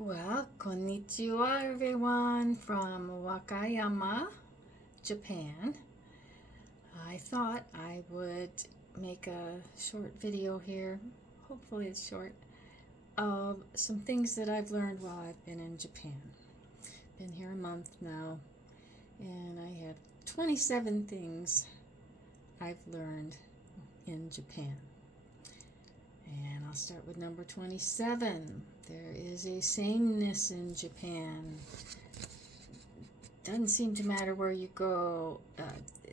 Well, konnichiwa everyone from Wakayama, Japan. I thought I would make a short video here, hopefully it's short, of some things that I've learned while I've been in Japan. Been here a month now, and I have 27 things I've learned in Japan. And I'll start with number 27. There is a sameness in Japan. Doesn't seem to matter where you go.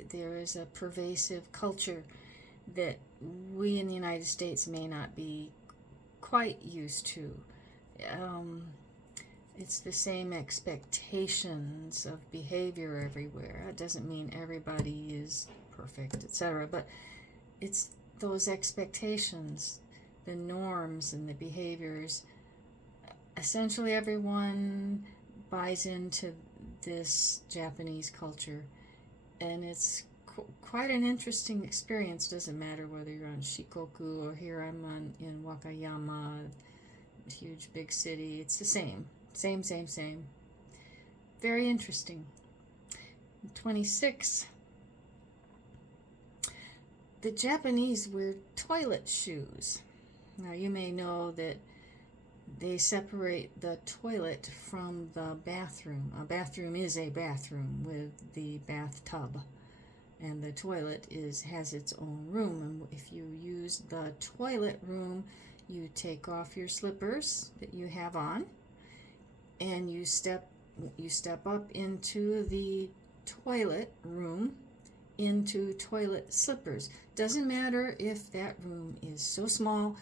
There is a pervasive culture that we in the United States may not be quite used to. It's the same expectations of behavior everywhere. That doesn't mean everybody is perfect, etc. But it's those expectations, the norms and the behaviors. Essentially everyone buys into this Japanese culture, and it's quite an interesting experience. Doesn't matter whether you're on Shikoku or here I'm in Wakayama, huge big city. It's the same. Very interesting. 26. The Japanese wear toilet shoes. Now you may know that they separate the toilet from the bathroom. A bathroom is a bathroom with the bathtub, and the toilet has its own room. And if you use the toilet room, you take off your slippers that you have on, and you step up into the toilet room into toilet slippers. Doesn't matter if that room is so small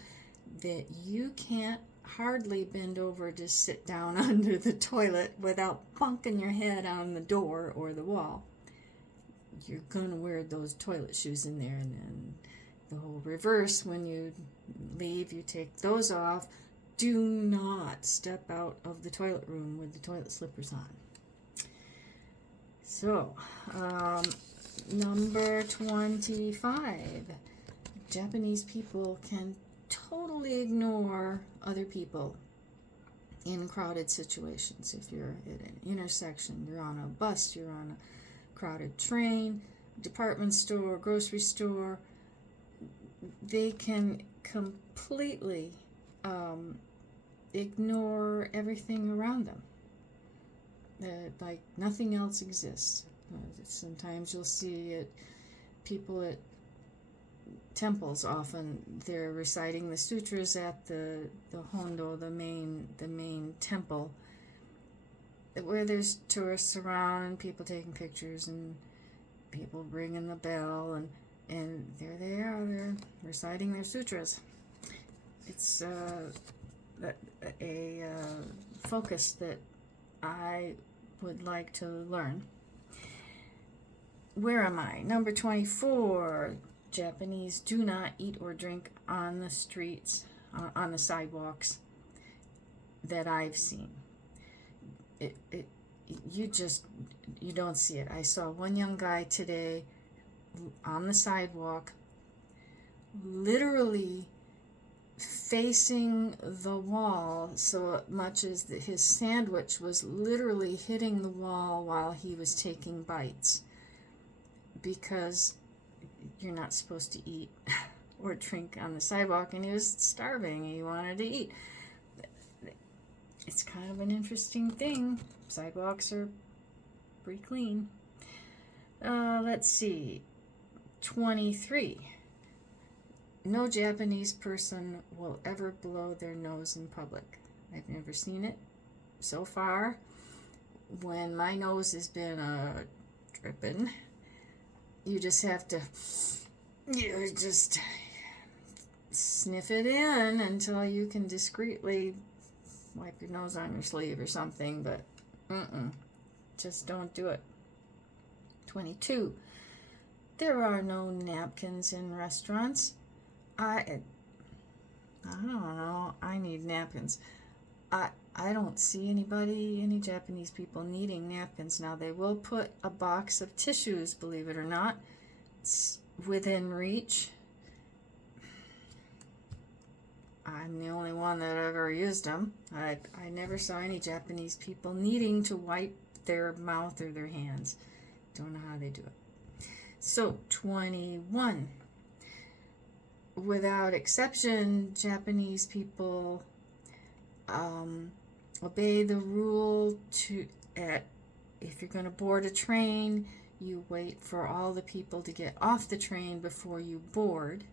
that you can't hardly bend over to sit down under the toilet without bunking your head on the door or the wall. You're gonna wear those toilet shoes in there, and then the whole reverse, when you leave, you take those off. Do not step out of the toilet room with the toilet slippers on. So, number 25. Japanese people can totally ignore other people in crowded situations. If you're at an intersection, you're on a bus, you're on a crowded train, department store, grocery store, they can completely ignore everything around them. Like nothing else exists. Sometimes you'll see people at temples. Often they're reciting the sutras at the hondo, the main temple, where there's tourists around and people taking pictures and people ringing the bell, and there they are, they're reciting their sutras. It's a focus that I would like to learn. Where am I? Number 24. Japanese do not eat or drink on the streets, on the sidewalks that I've seen. You don't see it. I saw one young guy today on the sidewalk, literally facing the wall, so much as that his sandwich was literally hitting the wall while he was taking bites, because you're not supposed to eat or drink on the sidewalk, and he was starving. He wanted to eat. It's kind of an interesting thing. Sidewalks are pretty clean. Let's see. 23. No Japanese person will ever blow their nose in public. I've never seen it so far. When my nose has been dripping, you just have to, just sniff it in until you can discreetly wipe your nose on your sleeve or something, but just don't do it. 22. There are no napkins in restaurants. I don't know. I need napkins. I don't see any Japanese people needing napkins. Now, they will put a box of tissues, believe it or not. It's within reach. I'm the only one that ever used them. I never saw any Japanese people needing to wipe their mouth or their hands. Don't know how they do it. So 21. Without exception, Japanese people obey the rule if you're going to board a train, you wait for all the people to get off the train before you board,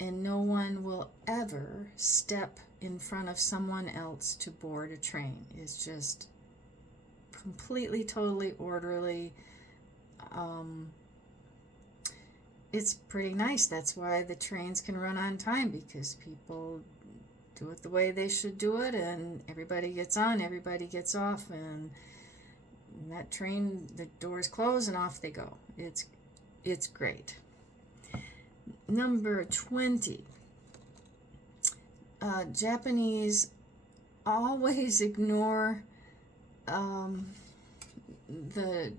and no one will ever step in front of someone else to board a train. It's just completely, totally orderly. It's pretty nice. That's why the trains can run on time, because people do it the way they should do it, and everybody gets on, everybody gets off, and that train, the doors close and off they go. It's great. Number 20. Japanese always ignore the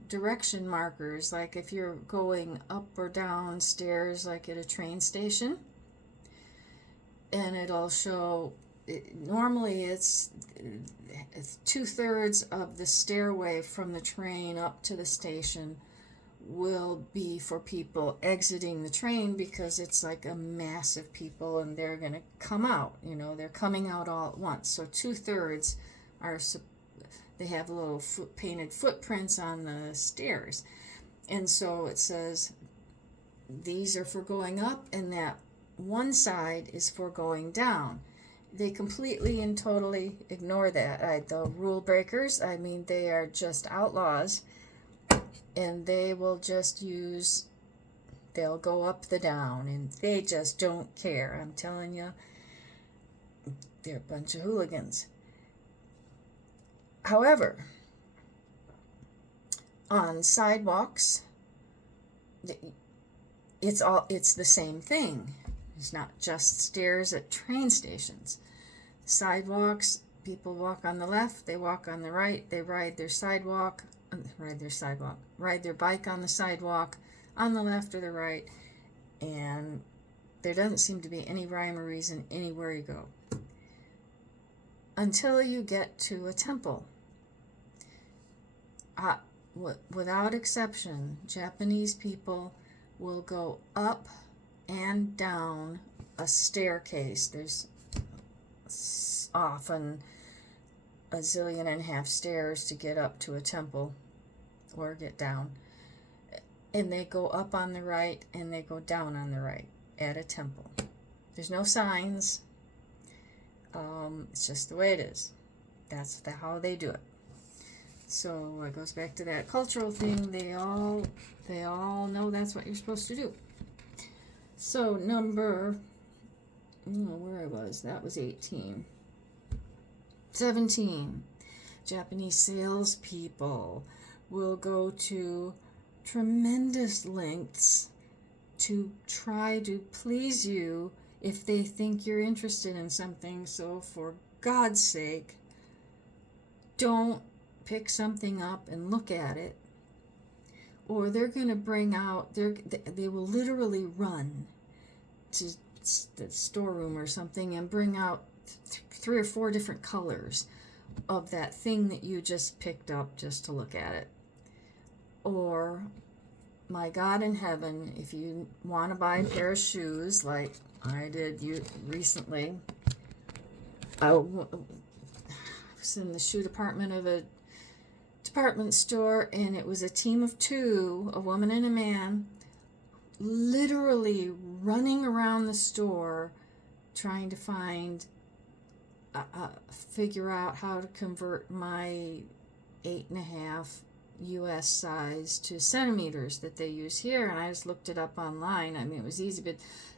direction markers, like if you're going up or down stairs, like at a train station, and it'll show, normally it's 2/3 of the stairway from the train up to the station will be for people exiting the train, because it's like a mass of people and they're going to come out, they're coming out all at once. So 2/3 are, they have little painted footprints on the stairs, and so it says these are for going up and that one side is for going down. They completely and totally ignore that. The rule breakers, they are just outlaws, and they will just they'll go up the down, and they just don't care. I'm telling you, they're a bunch of hooligans. However, on sidewalks, it's the same thing. It's not just stairs at train stations. Sidewalks, people walk on the left, they walk on the right, they ride their bike on the sidewalk on the left or the right, and there doesn't seem to be any rhyme or reason anywhere you go. Until you get to a temple. Without exception, Japanese people will go up and down a staircase. There's often a zillion and a half stairs to get up to a temple or get down. And they go up on the right and they go down on the right at a temple. There's no signs. It's just the way it is. That's how they do it. So it goes back to that cultural thing. They all know that's what you're supposed to do. So number, where I was, that was 18. 17. Japanese salespeople will go to tremendous lengths to try to please you if they think you're interested in something. So for God's sake, don't pick something up and look at it, or they're going to bring out, they will literally run to the storeroom or something and bring out 3 or 4 different colors of that thing that you just picked up just to look at it. Or, my God in heaven, if you want to buy a pair of shoes like I did recently, I was in the shoe department of a department store, and it was a team of 2, a woman and a man, literally running around the store trying to figure out how to convert my 8.5 US size to centimeters that they use here. And I just looked it up online. It was easy, but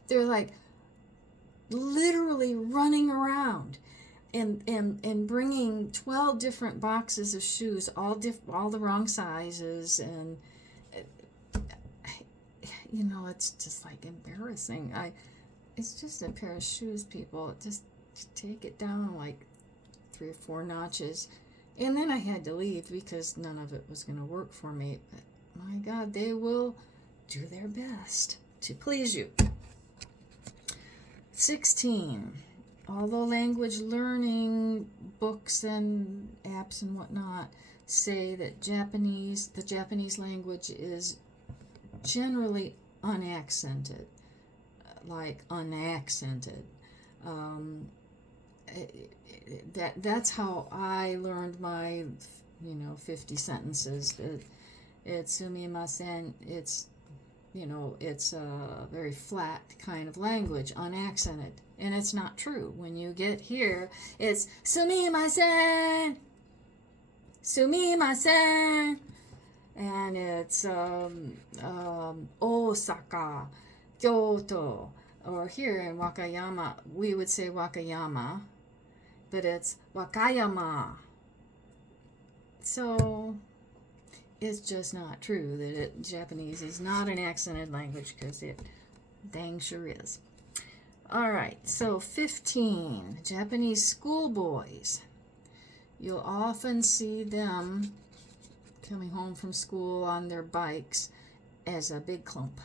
they're like literally running around and bringing 12 different boxes of shoes, all the wrong sizes, and it's just like embarrassing. It's just a pair of shoes, people. Just take it down like 3 or 4 notches. And then I had to leave because none of it was going to work for me. But my God, they will do their best to please you. 16. although language learning books and apps and whatnot say that the Japanese language is generally unaccented, like unaccented. Um, that's how I learned my 50 sentences. It's sumimasen. It's a very flat kind of language, unaccented. And it's not true. When you get here, it's sumimasen, sumimasen. And it's Osaka, Kyoto, or here in Wakayama, we would say Wakayama, but it's Wakayama. So it's just not true that Japanese is not an accented language, because it dang sure is. All right, so 15, Japanese schoolboys. You'll often see them coming home from school on their bikes as a big clump,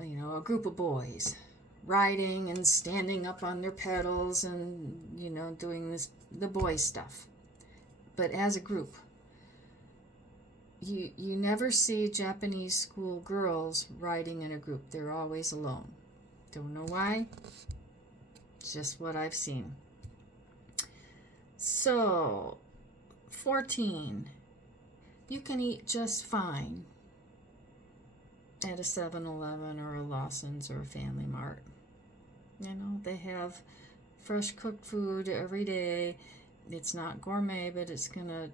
a group of boys riding and standing up on their pedals and doing the boy stuff, but as a group. You never see Japanese school girls riding in a group. They're always alone. Don't know why. Just what I've seen. So 14, you can eat just fine at a 7-Eleven or a Lawson's or a Family Mart. They have fresh cooked food every day. It's not gourmet, but it's going to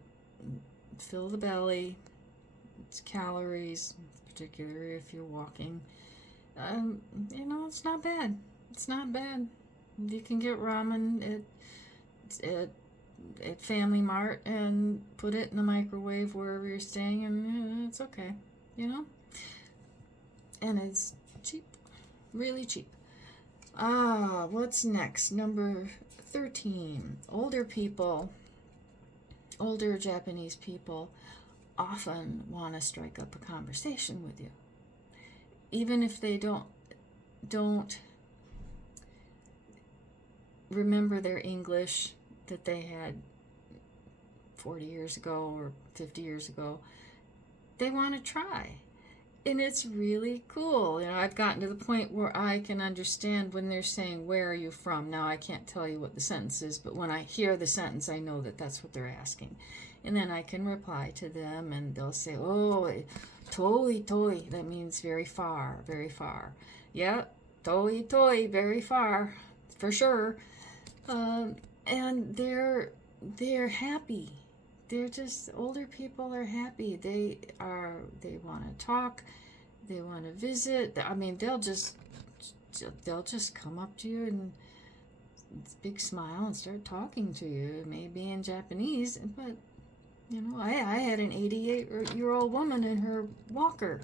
fill the belly. It's calories, particularly if you're walking. It's not bad. It's not bad. You can get ramen at Family Mart and put it in the microwave wherever you're staying, and it's okay, And it's cheap, really cheap. What's next? Number 13. Older Japanese people often want to strike up a conversation with you, even if they don't remember their English that they had 40 years ago or 50 years ago. They want to try, and it's really cool. I've gotten to the point where I can understand when they're saying, "Where are you from?" Now, I can't tell you what the sentence is, but when I hear the sentence, I know that that's what they're asking. And then I can reply to them, and they'll say, "Oh, toi, toi." That means very far, very far. Yeah, toi, toi, very far, for sure. And they're happy. They're just, older people are happy. They want to talk. They want to visit. I mean, they'll just come up to you and big smile and start talking to you. Maybe in Japanese, but I had an 88-year-old woman in her walker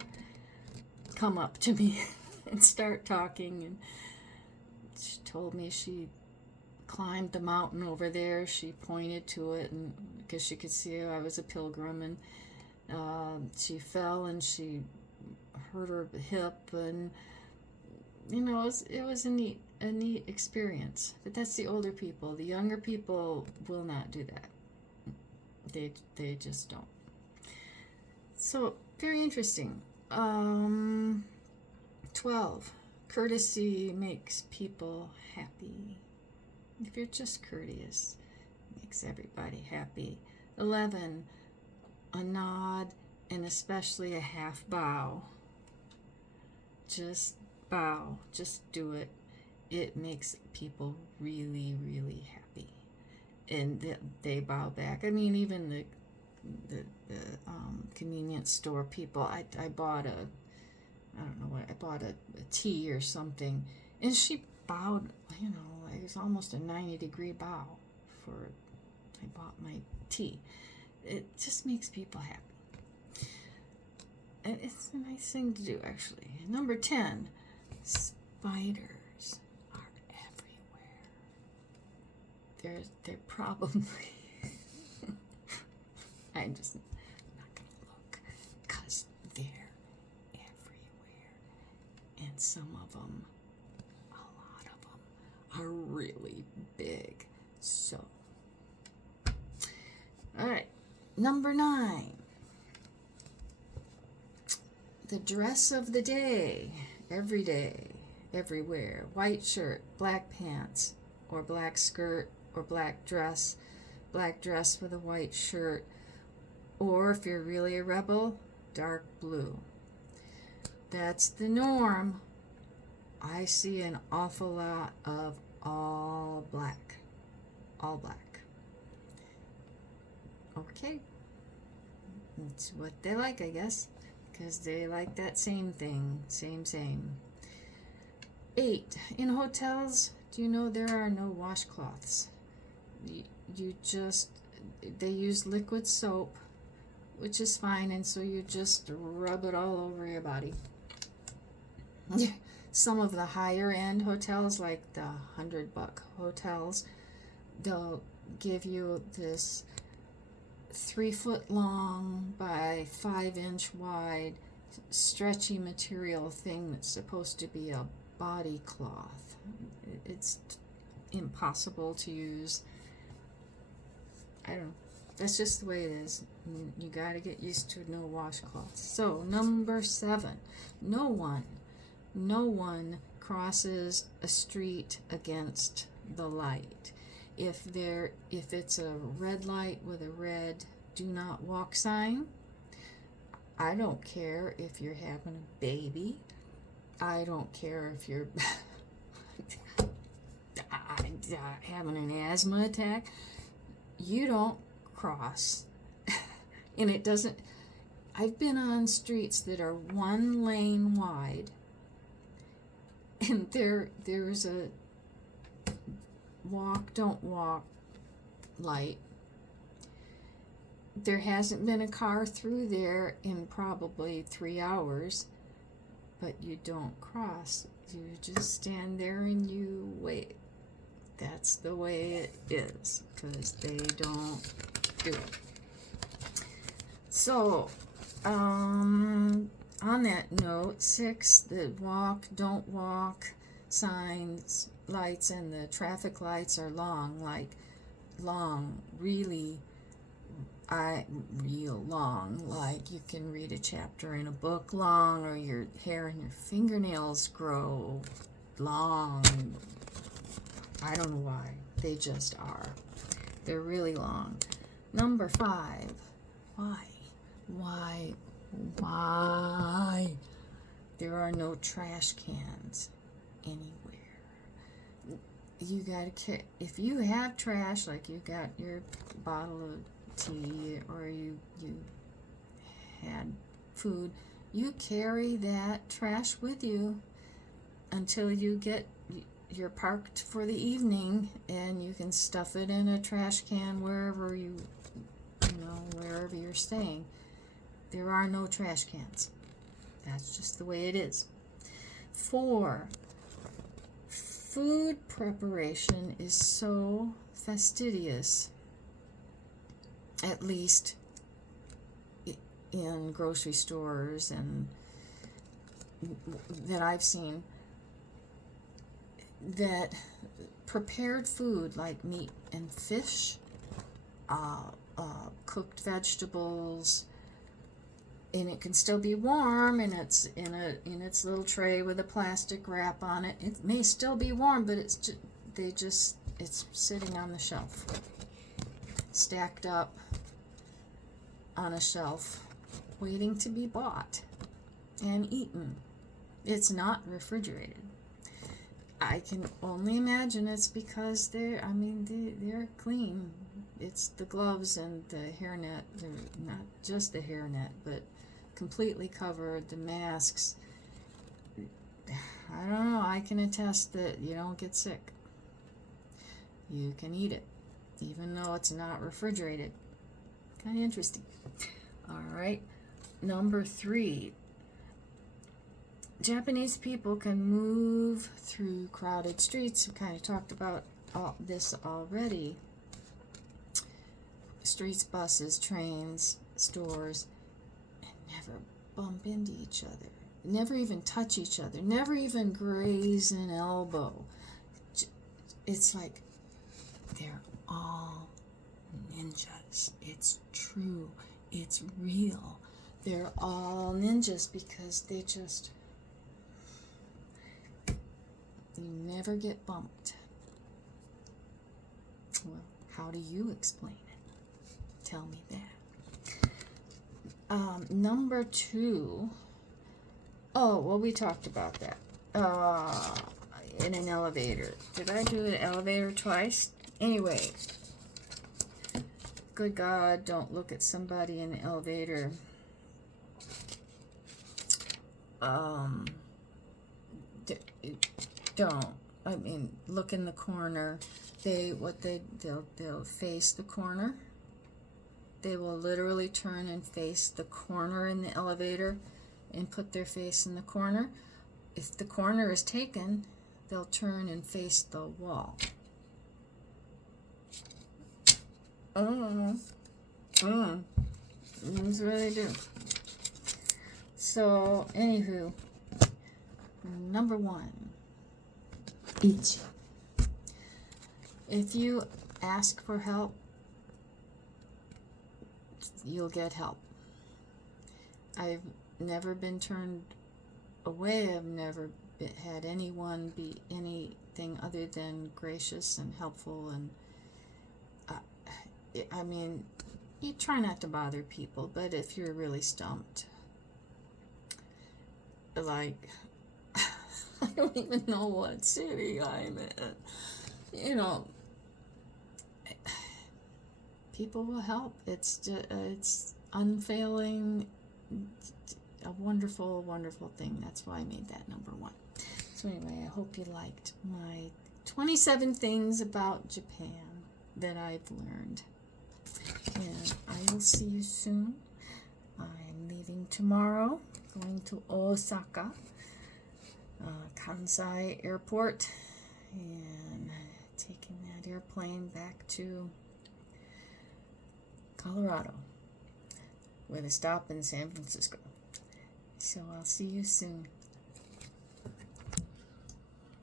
come up to me and start talking, and she told me she climbed the mountain over there. She pointed to it, and because she could see I was a pilgrim, and she fell and she hurt her hip, and it was a neat experience. But that's the older people. The younger people will not do that. They just don't. So very interesting. 12, courtesy makes people happy. If you're just courteous, it makes everybody happy. 11, a nod and especially a half bow. Just bow. Just do it. It makes people really, really happy. And they bow back. I mean, even the convenience store people. I bought I bought a tea or something, and she bowed. It was almost a 90-degree bow I bought my tea. It just makes people happy, and it's a nice thing to do, actually. Number 10, spiders are everywhere. They're probably I'm just not going to look, because they're everywhere. And some of them, a lot of them, are really big. So, all right, number 9. The dress of the day, every day, everywhere. White shirt, black pants, or black skirt, or black dress with a white shirt, or if you're really a rebel, dark blue. That's the norm. I see an awful lot of all black. All black. Okay. It's what they like, I guess, because they like that same thing. Same. 8. In hotels, do you know there are no washcloths? They use liquid soap, which is fine, and so you just rub it all over your body. Some of the higher end hotels, like the $100 hotels, they'll give you this 3-foot long by 5-inch wide stretchy material thing that's supposed to be a body cloth. It's impossible to use. I don't know. That's just the way it is. You got to get used to no washcloths. So, number 7. No one crosses a street against the light. If it's a red light with a red do not walk sign, I don't care if you're having a baby. I don't care if you're having an asthma attack. You don't cross. And it doesn't. I've been on streets that are 1 lane wide, and there's a don't walk light. There hasn't been a car through there in probably 3 hours, but you don't cross. You just stand there and you wait. That's the way it is, because they don't do it. So, on that note, 6, the don't walk signs, lights, and the traffic lights are really real long, like you can read a chapter in a book long, or your hair and your fingernails grow long. I don't know why. They just are. They're really long. Number 5. Why? There are no trash cans anywhere. You gotta if you have trash, like you got your bottle of tea, or you had food, you carry that trash with you until you're parked for the evening, and you can stuff it in a trash can wherever wherever you're staying. There are no trash cans. That's just the way it is. 4, food preparation is so fastidious, at least in grocery stores and that I've seen, that prepared food like meat and fish, cooked vegetables, and it can still be warm, and it's in its little tray with a plastic wrap on it. It may still be warm, but it's sitting on the shelf, stacked up on a shelf, waiting to be bought and eaten. It's not refrigerated. I can only imagine it's because they're clean. It's the gloves and the hairnet. They're not just the hairnet, but completely covered, the masks. I don't know. I can attest that you don't get sick. You can eat it, even though it's not refrigerated. Kind of interesting. All right. Number 3. Japanese people can move through crowded streets. We kind of talked about all this already. Streets, buses, trains, stores, and never bump into each other. Never even touch each other. Never even graze an elbow. it's like they're all ninjas. It's true. It's real. They're all ninjas because they just, you never get bumped. Well, how do you explain it? Tell me that. Number 2. Oh, well, we talked about that. In an elevator. Did I do an elevator twice? Anyway, good God, don't look at somebody in the elevator. Don't. I mean, look in the corner. They'll face the corner. They will literally turn and face the corner in the elevator and put their face in the corner. If the corner is taken, they'll turn and face the wall. That's what they do. So, anywho, number 1, Ichi. If you ask for help, you'll get help. I've never been turned away. I've never had anyone be anything other than gracious and helpful. And I mean, you try not to bother people, but if you're really stumped, like, I don't even know what city I'm in, you know, people will help. It's just, it's unfailing, a wonderful, wonderful thing. That's why I made that number 1. So anyway, I hope you liked my 27 things about Japan that I've learned. And I will see you soon. I'm leaving tomorrow, going to Osaka, Kansai Airport, and taking that airplane back to Colorado with a stop in San Francisco. So I'll see you soon.